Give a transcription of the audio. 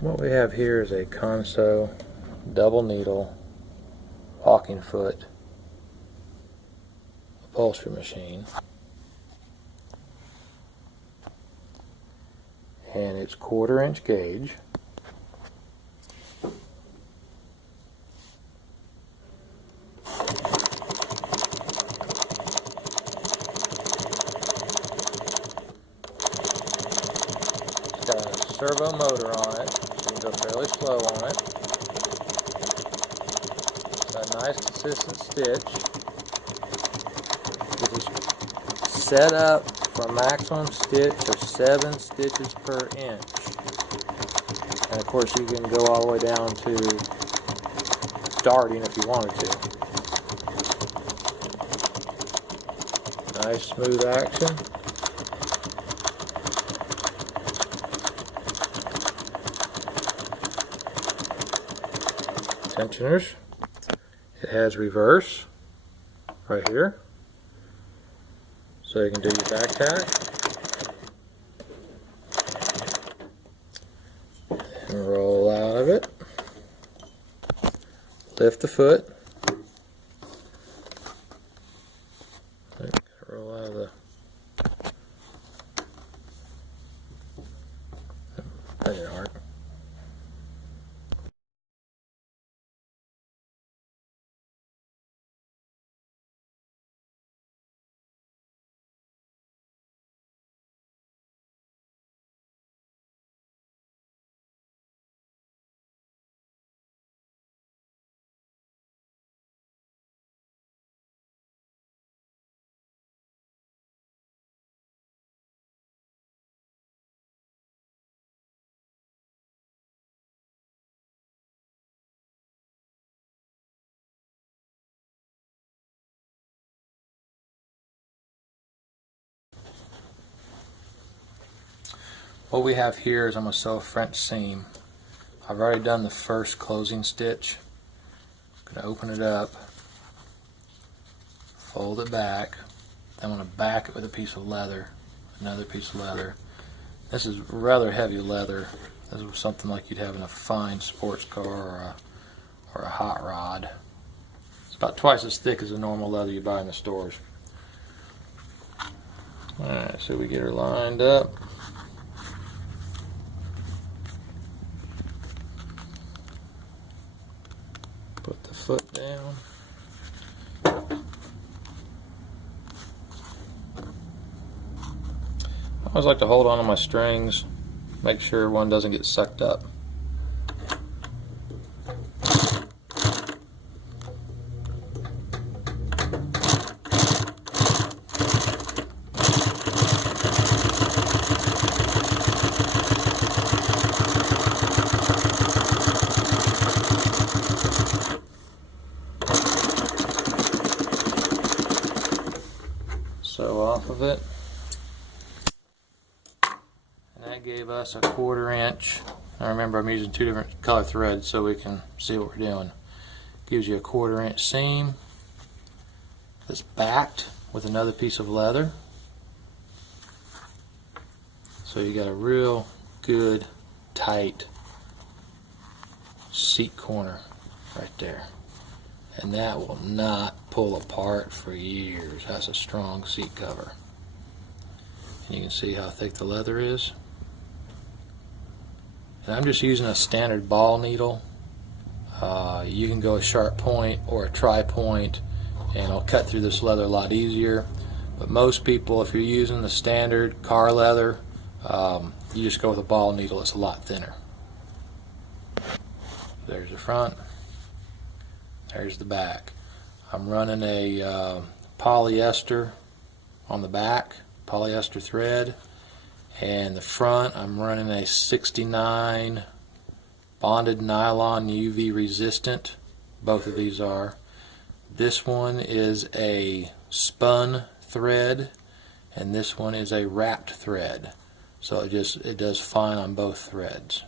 What we have here is a Consew double needle walking foot upholstery machine, and it's 1/4 inch gauge. It's got a servo motor on it, so you can go fairly slow on it. It's got a nice consistent stitch. It is set up for a maximum stitch of 7 stitches per inch. And of course you can go all the way down to darting if you wanted to. Nice smooth action. Tensioners. It has reverse right here, so you can do your back tack. And roll out of it. Lift the foot. Roll out of the. That didn't hurt. What we have here is I'm going to sew a French seam. I've already done the first closing stitch. I'm going to open it up, fold it back. I'm going to back it with a piece of leather, another piece of leather. This is rather heavy leather. This is something like you'd have in a fine sports car or a hot rod. It's about twice as thick as the normal leather you buy in the stores. Alright, so we get her lined up. Put the foot down. I always like to hold on to my strings, make sure one doesn't get sucked up. Sew off of it, and that gave us a 1/4 inch. Now remember, I'm using 2 different color threads so we can see what we're doing. Gives you a 1/4 inch seam that's backed with another piece of leather, so you got a real good tight seat corner right there. And that will not pull apart for years. That's a strong seat cover. And you can see how thick the leather is. And I'm just using a standard ball needle. You can go a sharp point or a tri-point, and it'll cut through this leather a lot easier. But most people, if you're using the standard car leather, you just go with a ball needle. It's a lot thinner. There's the front. There's the back. I'm running a polyester on the back, polyester thread, and the front I'm running a 69 bonded nylon UV resistant. Both of these are. This one is a spun thread, and this one is a wrapped thread. So it does fine on both threads.